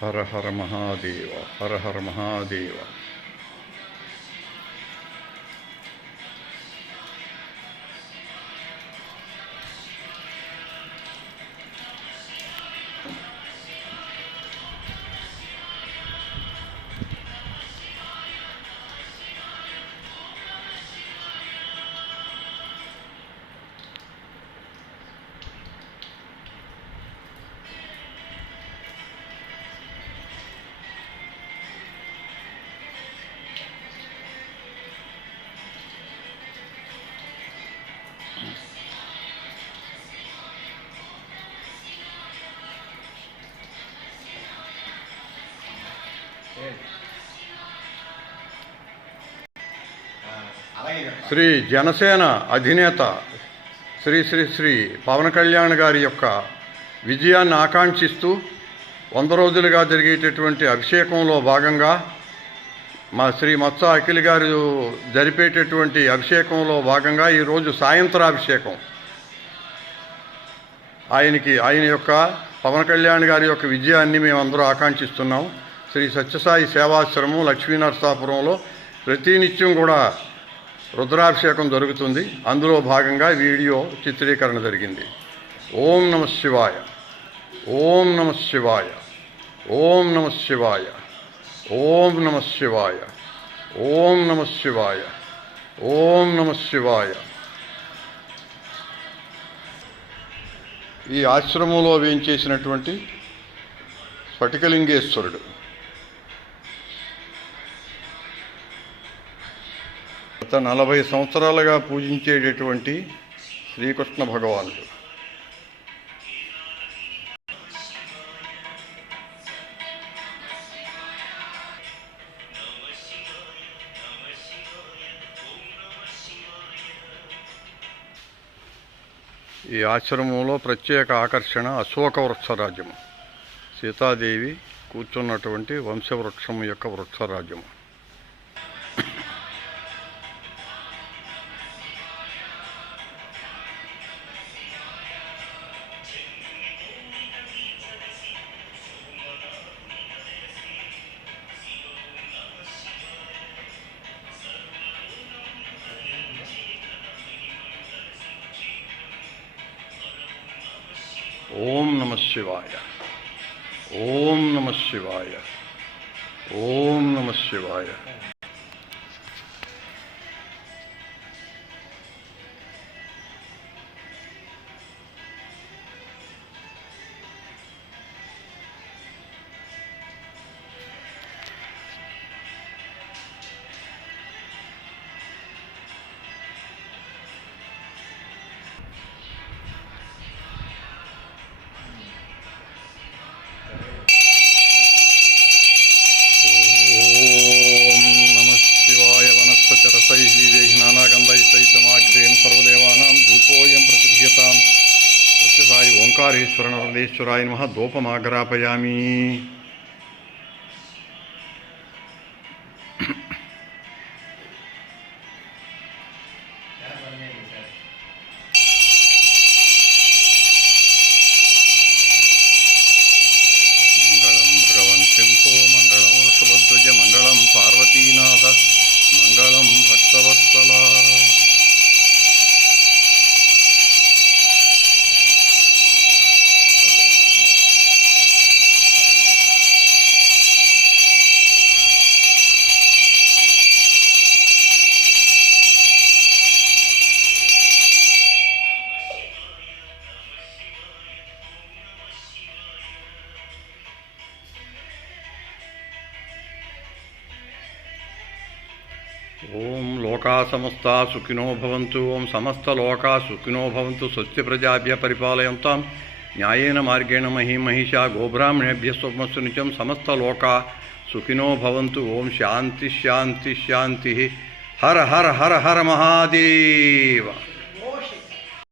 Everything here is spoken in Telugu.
హర హర మహాదేవ, హర హర మహాదేవ. శ్రీ జనసేన అధినేత శ్రీ శ్రీ శ్రీ పవన్ కళ్యాణ్ గారి యొక్క విజయాన్ని ఆకాంక్షిస్తూ 100 రోజులుగా జరిగేటటువంటి అభిషేకంలో భాగంగా మా శ్రీ మత్స అఖిల్ గారు జరిపేటటువంటి అభిషేకంలో భాగంగా ఈరోజు సాయంత్రాభిషేకం. ఆయన యొక్క పవన్ కళ్యాణ్ గారి యొక్క విజయాన్ని మేమందరూ ఆకాంక్షిస్తున్నాం. శ్రీ సత్యసాయి సేవాశ్రమం లక్ష్మీనరసాపురంలో ప్రతినిత్యం కూడా రుద్రాభిషేకం జరుగుతుంది. అందులో భాగంగా వీడియో చిత్రీకరణ జరిగింది. ఓం నమ శివాయ, ఓం నమ శివాయ, ఓం నమ శివాయ, ఓం నమ శివాయ, ఓం నమ శివాయ, ఓం నమ శివాయ. ఈ ఆశ్రమంలో వేయించేసినటువంటి స్ఫటికలింగేశ్వరుడు గత 40 సంవత్సరాలుగా పూజించేటటువంటి శ్రీకృష్ణ భగవానుడు. ఈ ఆశ్రమంలో ప్రత్యేక ఆకర్షణ అశోక వృక్షరాజ్యము. సీతాదేవి కూర్చున్నటువంటి వంశవృక్షం యొక్క వృక్షరాజ్యము. ఓం నమ శివాయ, ఓం నమ శివాయ, ఓం నమ శివాయ. ఓంకారేశ్వర నరదేశ్వరాయ నమః. ధూపమాగ్రాపయామి. మంగళం భగవన్ శంభో, మంగళం వృషభధ్వజ, మంగళం పార్వతీనాథ, మంగళం భక్తవత్సల. ఓం లోకా సమస్తా సుఖినో భవంతు. ఓం సమస్త లోకా సుఖినో భవంతు. స్వస్తి ప్రజాభ్య పరిపాలయంతాం న్యాయేన మార్గేణ మహిషా గోబ్రాహ్మణేభ్య స్వమస్సు నిత్యం. సమస్త లోకా సుఖినో భవంతు. ఓం శాంతి శాంతి శాంతి. హర హర హర హర మహాదేవ.